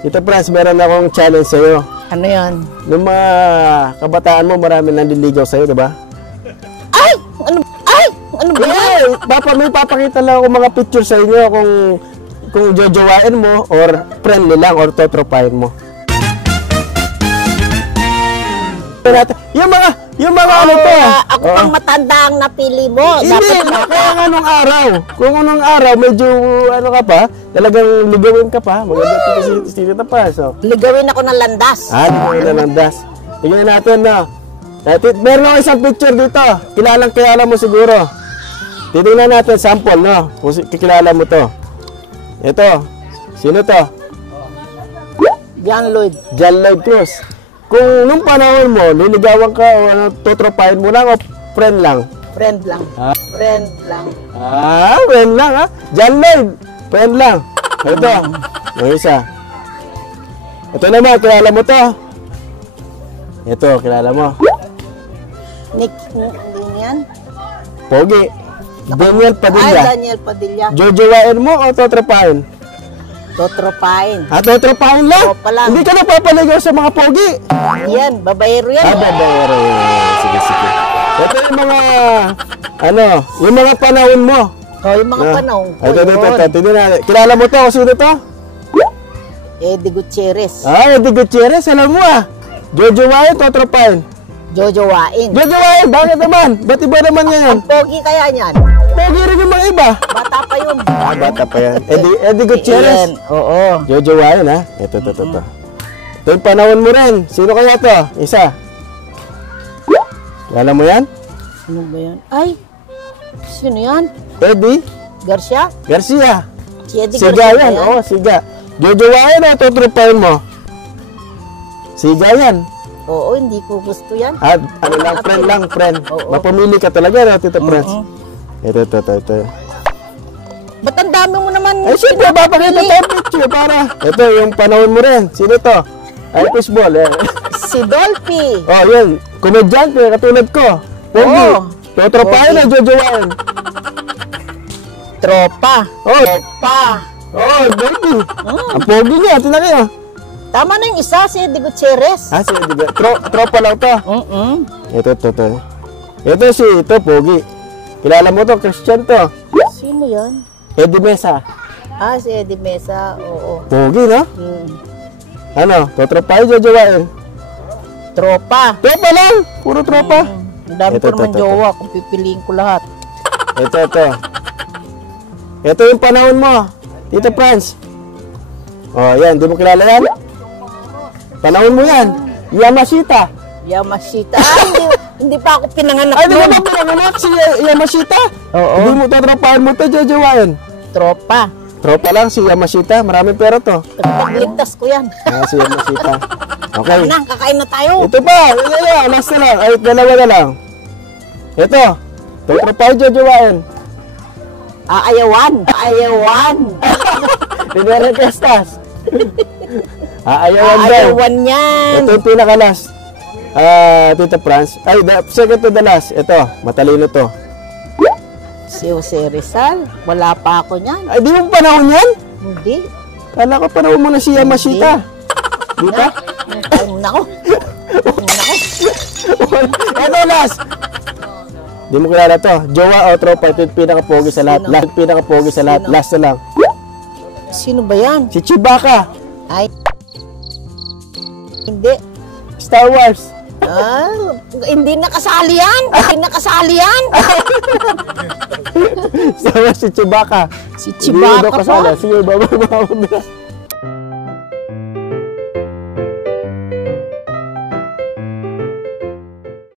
Tito Franz, meron akong challenge sa'yo. Ano yan? Nung mga kabataan mo, marami nanliligaw sa'yo, diba? Ay! Ano ba yan? May papakita lang ako mga picture sa inyo kung jojowain mo or friendly lang or totropahin mo. Yung mga ano to. Ako pang matanda ang napili mo. Hindi, kaya nga nung araw. Kung anong araw, medyo ano ka pa, talagang ligawin ka pa. Maganda si Tito Franz. So. Ligawin ako ng landas. Ligawin na landas. Tingnan natin na. Meron ako isang picture dito. Kilala mo siguro. Titingnan natin sample, no? Kung kikilala mo to. Ito. Sino to? John Lloyd Cruz. Kung nung panahon mo, liligawan ka o totropahin mo lang o friend lang? Friend lang. Friend lang. Friend lang ha? John Lloyd, friend lang. Ito, yung isa. Ito naman, kilala mo to? Ito, kilala mo? Nick, yan? Pogi. Daniel Padilla. Daniel Padilla. Jojowain mo o totropahin? Totropahin. Totropahin lang? Opa lang. Hindi ka napapaligaw sa mga pogi? Yan, babayero yan. Babayero yan. Sige. Ito yung mga, yung mga panahon mo. Yung mga panahon ko. Ito. Kilala mo to? Sino to? Eddie Gutierrez. Eddie Gutierrez, alam mo jojowain, totropahin? Jojowain. Jojowain, bakit naman? Ba't iba naman yan? Ang pogi kaya niyan? Pogi rin yung mga iba. Bata pa yun. Bata pa yan. Eddie Gutierrez. Oo. Jojowain ha? Ito. Ito yung panahon mo rin. Sino kaya to? Isa. Kilala mo yan? Ano ba yan? Ay! Sino yan? Eddie Garcia. Si Eddie Siga Garcia yan. Oo, Siga. Jojowain o totropahin mo? Siga yan. Oo, hindi ko gusto yan. Friend lang. Oo. Mapamili ka talaga, no, Tito Franz? Ito. Ba't ang dami mo naman? Siyempre, papakita tayo picture para. Ito, yung panahon mo rin. Sino to? Fishball. Si Dolphy. Yun. Komedyante, katulad ko. Pogi. Totropahin o jojowain? Tropa. Dolphy. Ang pogi niya, tinan kayo. Tama na yung isa, si Eddie Gutierrez. Si Eddie. Tropa lang to. Ito. Ito pogi. Kilala mo to, Christian to. Sino yan? Eddie Mesa. Si Eddie Mesa, oo. Pogi, no? Totropahin, jojowain? Tropa. Tropa lang, puro tropa. Ang dami ko naman jowa kung pipiliin ko lahat. Ito. Ito yung panahon mo, Tito Franz. Yan, di mo kilala yan? Panahon mo yan. Yamashita. Hindi pa ako pinanganak Di mo ba pinanganak si Yamashita? Oo. Hindi mo totropahin mo to, jojowain? Tropa lang si Yamashita, maraming pera to. Pagligtas ko yan. Si Yamashita. Okay. Kakain na tayo. Ito pa, last na lang. Ay, dalawa na lang. Ito, totropahin, jojowain? Ayawan. Rinerequestas. Ayawan yan. Ito yung pinaka-last. Tito Franz. Second to the last. Ito, matalino to. Si Jose Rizal. Wala pa ako niyan. Di mo panahon yan? Hindi. Kala ko panahon mo na si Yamashita. Di ba? Ay mo na ako. Ito last. Di mo kilala to. Jowa o tropa. Ito yung pinaka-pogi sa lahat. Last na lang. Sino ba yan? Si Chewbacca. Ay. Hindi. Star Wars. Hindi nakasali yan. Star Wars si Chewbacca. Si Chewbacca pa. Sige, bababa mo na.